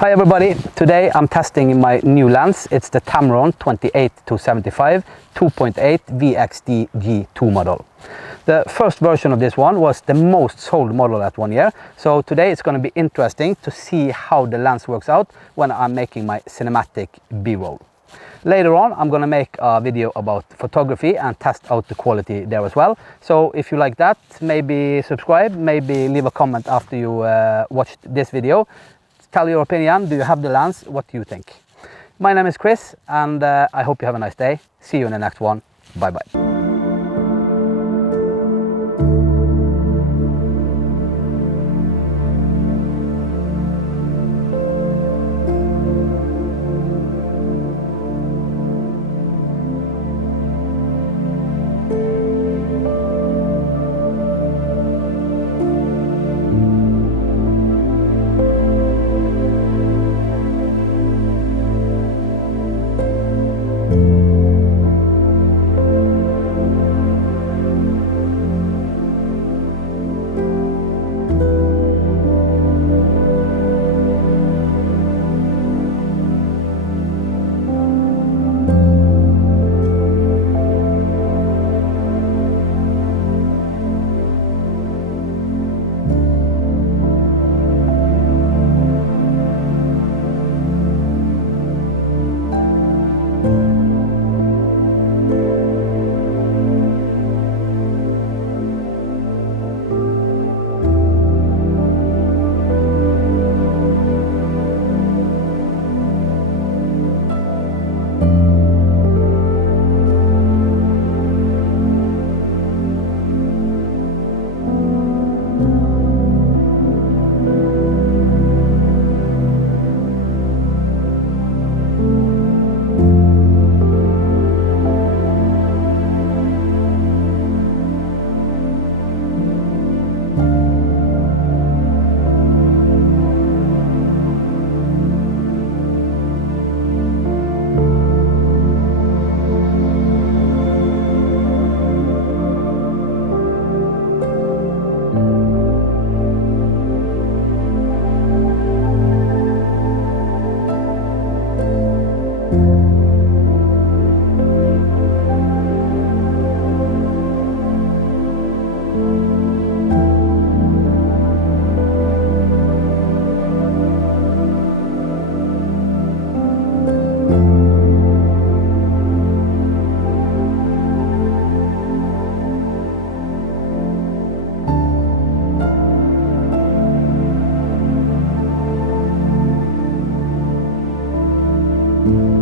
Hi everybody, today I'm testing my new lens. It's the Tamron 28-75 2.8 VXD G2 model. The first version of this one was the most sold model at 1 year. So today it's going to be interesting to see how the lens works out when I'm making my cinematic B-roll. Later on, I'm going to make a video about photography and test out the quality there as well. So if you like that, maybe subscribe, maybe leave a comment after you watched this video. Tell your opinion. Do you have the lens? What do you think? My name is Chris, and I hope you have a nice day. See you in the next one. Bye bye. Thank you.